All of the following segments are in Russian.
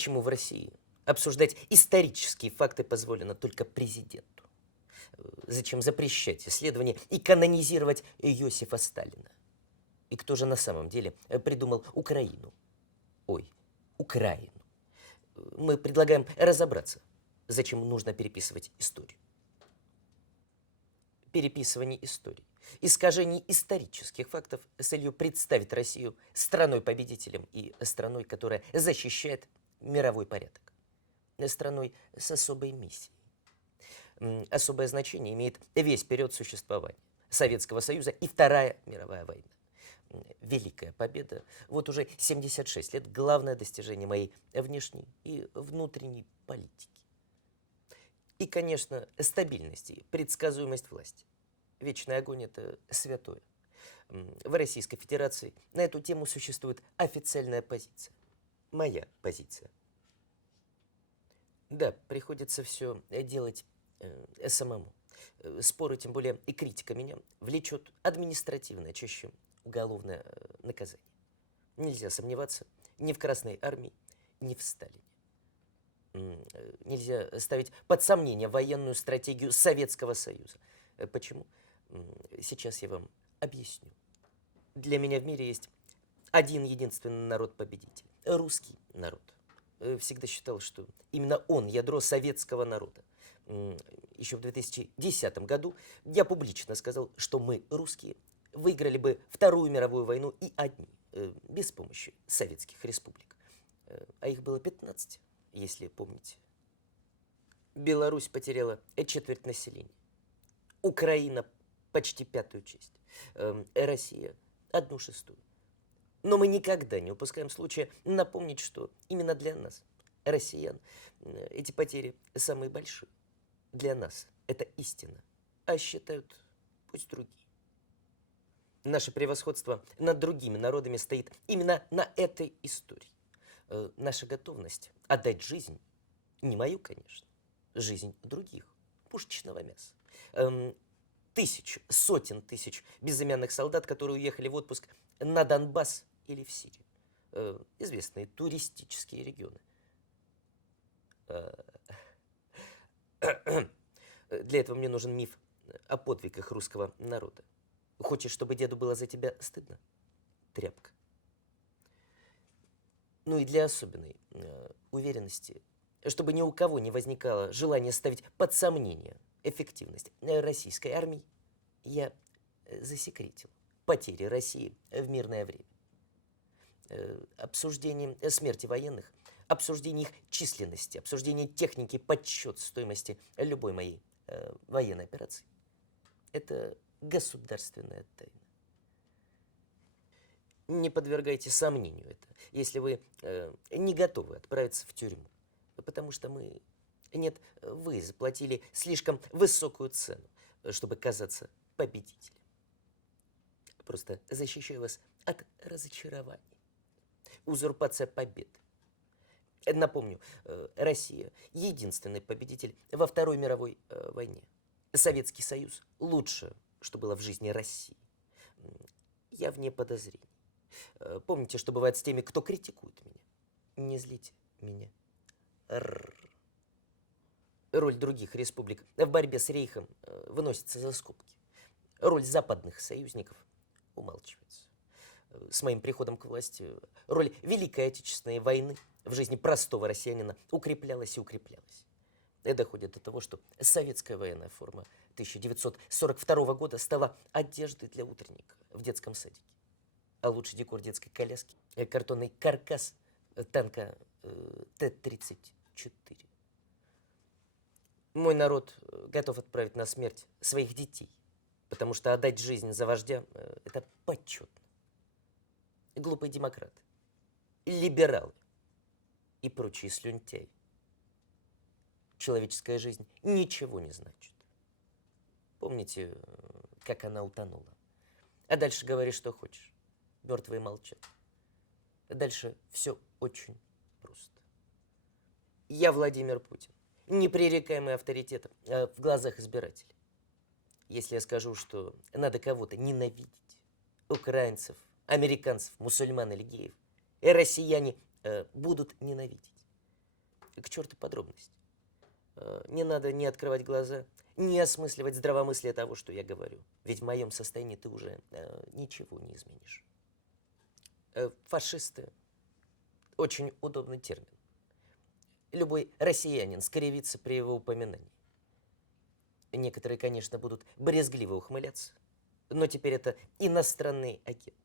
почему в России обсуждать исторические факты позволено только президенту? Зачем запрещать исследования и канонизировать Иосифа Сталина? И кто же на самом деле придумал Украину? Ой, Украину. Мы предлагаем разобраться, зачем нужно переписывать историю. Переписывание истории, искажение исторических фактов с целью представить Россию страной-победителем и страной, которая защищает мировой порядок, страной с особой миссией. Особое значение имеет весь период существования Советского Союза и Вторая мировая война. Великая победа. Вот уже 76 лет главное достижение моей внешней и внутренней политики. И, конечно, стабильность и предсказуемость власти. Вечный огонь – это святое. В Российской Федерации на эту тему существует официальная позиция. Моя позиция. Да, приходится все делать самому. Споры, тем более и критика меня, влечет административное, чаще уголовное наказание. Нельзя сомневаться ни в Красной армии, ни в Сталине. Нельзя ставить под сомнение военную стратегию Советского Союза. Почему? Сейчас я вам объясню. Для меня в мире есть один единственный народ-победитель – русский народ. Всегда считал, что именно он – ядро советского народа. Еще в 2010 году я публично сказал, что мы, русские, выиграли бы Вторую мировую войну и одни, без помощи советских республик. А их было 15, если помните. Беларусь потеряла четверть населения. Украина почти пятую часть. Россия одну шестую. Но мы никогда не упускаем случая напомнить, что именно для нас, россиян, эти потери самые большие. Для нас это истина, а считают пусть другие. Наше превосходство над другими народами стоит именно на этой истории. Наша готовность отдать жизнь, не мою, конечно, жизнь других, пушечного мяса. Тысяч, сотен тысяч безымянных солдат, которые уехали в отпуск на Донбасс или в Сирию. Известные туристические регионы. Для этого мне нужен миф о подвигах русского народа. Хочешь, чтобы деду было за тебя стыдно? Тряпка. Ну и для особенной уверенности, чтобы ни у кого не возникало желания ставить под сомнение эффективность российской армии, я засекретил потери России в мирное время. Обсуждение смерти военных, обсуждение их численности, обсуждение техники, подсчет стоимости любой моей военной операции – это государственная тайна. Не подвергайте сомнению это, если вы не готовы отправиться в тюрьму, потому что мы… Нет, вы заплатили слишком высокую цену, чтобы казаться победителем. Просто защищаю вас от разочарований. Узурпация побед. Напомню, Россия – единственный победитель во Второй мировой войне. Советский Союз – лучшее, что было в жизни России. Я вне подозрений. Помните, что бывает с теми, кто критикует меня. Не злите меня. Роль других республик в борьбе с Рейхом выносится за скобки. Роль западных союзников умалчивается. С моим приходом к власти роль Великой Отечественной войны в жизни простого россиянина укреплялась и укреплялась. И доходит до того, что советская военная форма 1942 года стала одеждой для утренника в детском садике. А лучший декор детской коляски – картонный каркас танка Т-34. Мой народ готов отправить на смерть своих детей, потому что отдать жизнь за вождя – это почетно. Глупые демократы, либералы и прочие слюнтяи. Человеческая жизнь ничего не значит. Помните, как она утонула? А дальше говори, что хочешь. Мертвые молчат. Дальше все очень просто. Я Владимир Путин, непререкаемый авторитет в глазах избирателей. Если я скажу, что надо кого-то ненавидеть, украинцев, американцев, мусульман или геев, и россияне будут ненавидеть. К черту подробности. Не надо ни открывать глаза, ни осмысливать здравомыслие того, что я говорю. Ведь в моем состоянии ты уже ничего не изменишь. Фашисты – очень удобный термин. Любой россиянин скривится при его упоминании. Некоторые, конечно, будут брезгливо ухмыляться, но теперь это иностранный агент.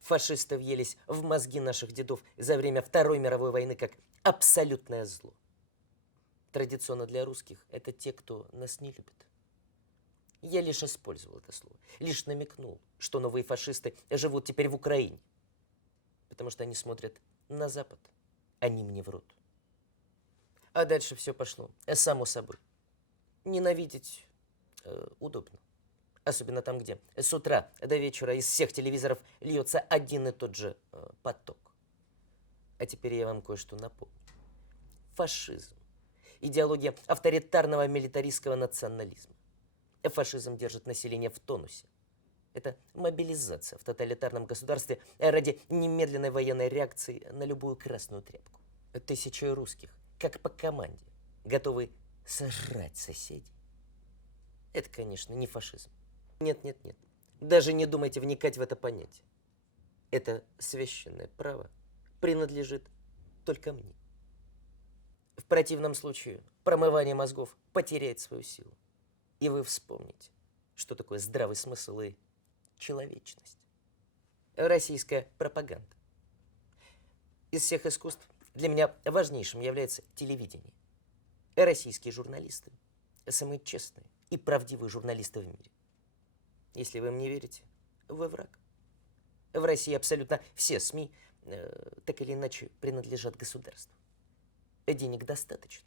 Фашисты въелись в мозги наших дедов за время Второй мировой войны как абсолютное зло. Традиционно для русских это те, кто нас не любит. Я лишь использовал это слово, лишь намекнул, что новые фашисты живут теперь в Украине, потому что они смотрят на Запад, они мне врут. А дальше все пошло само собой. Ненавидеть удобно. Особенно там, где с утра до вечера из всех телевизоров льется один и тот же поток. А теперь я вам кое-что напомню. Фашизм. Идеология авторитарного милитаристского национализма. Фашизм держит население в тонусе. Это мобилизация в тоталитарном государстве ради немедленной военной реакции на любую красную тряпку. Тысячи русских, как по команде, готовы сожрать соседей. Это, конечно, не фашизм. Нет, нет, нет. Даже не думайте вникать в это понятие. Это священное право принадлежит только мне. В противном случае промывание мозгов потеряет свою силу. И вы вспомните, что такое здравый смысл и человечность. Российская пропаганда. Из всех искусств для меня важнейшим является телевидение. Российские журналисты – самые честные и правдивые журналисты в мире. Если вы мне верите, вы враг. В России абсолютно все СМИ так или иначе принадлежат государству. Денег достаточно.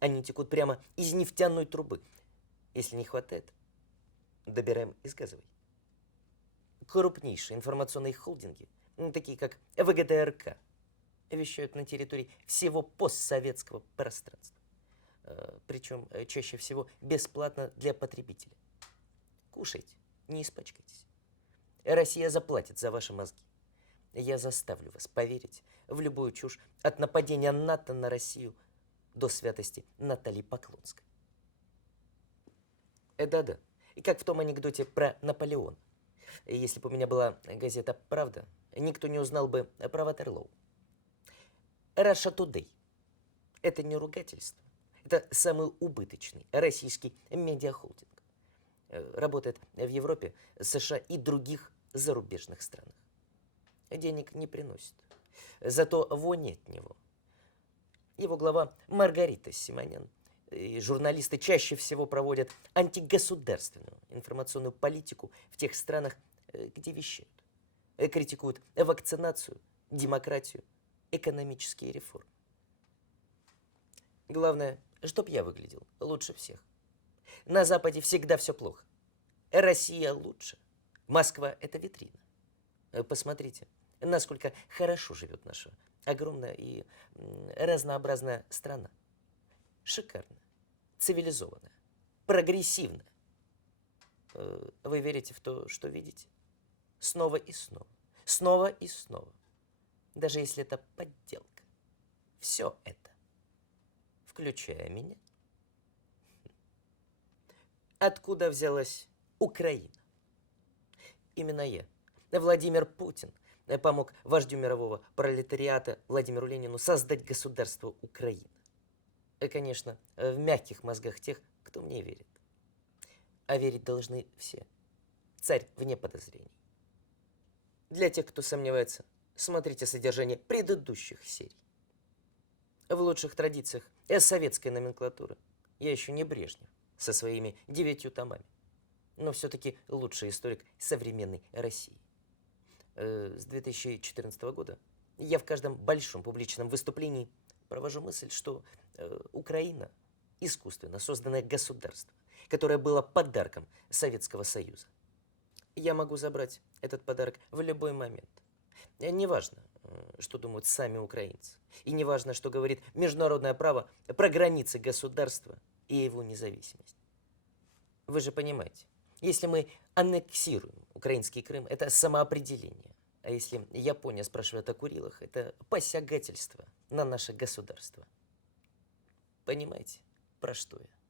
Они текут прямо из нефтяной трубы. Если не хватает, добираем из газовой. Крупнейшие информационные холдинги, такие как ВГТРК, вещают на территории всего постсоветского пространства. Причем чаще всего бесплатно для потребителя. Кушайте, не испачкайтесь. Россия заплатит за ваши мозги. Я заставлю вас поверить в любую чушь от нападения НАТО на Россию до святости Натальи Поклонской. Да-да, и как в том анекдоте про Наполеона. Если бы у меня была газета «Правда», никто не узнал бы про Ватерлоу. Russia Today – это не ругательство. Это самый убыточный российский медиахолдинг. Работает в Европе, США и других зарубежных странах. Денег не приносит. Зато вони от него. Его глава Маргарита Симонян. И журналисты чаще всего проводят антигосударственную информационную политику в тех странах, где вещают. Критикуют вакцинацию, демократию, экономические реформы. Главное, чтоб я выглядел лучше всех. На Западе всегда все плохо. Россия лучше. Москва – это витрина. Посмотрите, насколько хорошо живет наша огромная и разнообразная страна. Шикарная, цивилизованная, прогрессивная. Вы верите в то, что видите? Снова и снова. Снова и снова. Даже если это подделка. Все это, включая меня. Откуда взялась Украина? Именно я, Владимир Путин, помог вождю мирового пролетариата Владимиру Ленину создать государство Украина. Конечно, в мягких мозгах тех, кто мне верит. А верить должны все. Царь вне подозрений. Для тех, кто сомневается, смотрите содержание предыдущих серий. В лучших традициях советской номенклатуры я еще не Брежнев со своими 9 томами, но все-таки лучший историк современной России. С 2014 года я в каждом большом публичном выступлении провожу мысль, что Украина – искусственно созданное государство, которое было подарком Советского Союза. Я могу забрать этот подарок в любой момент. Неважно, что думают сами украинцы. И неважно, что говорит международное право про границы государства и его независимость. Вы же понимаете, если мы аннексируем украинский Крым, это самоопределение. А если Япония спрашивает о Курилах, это посягательство на наше государство. Понимаете, про что я?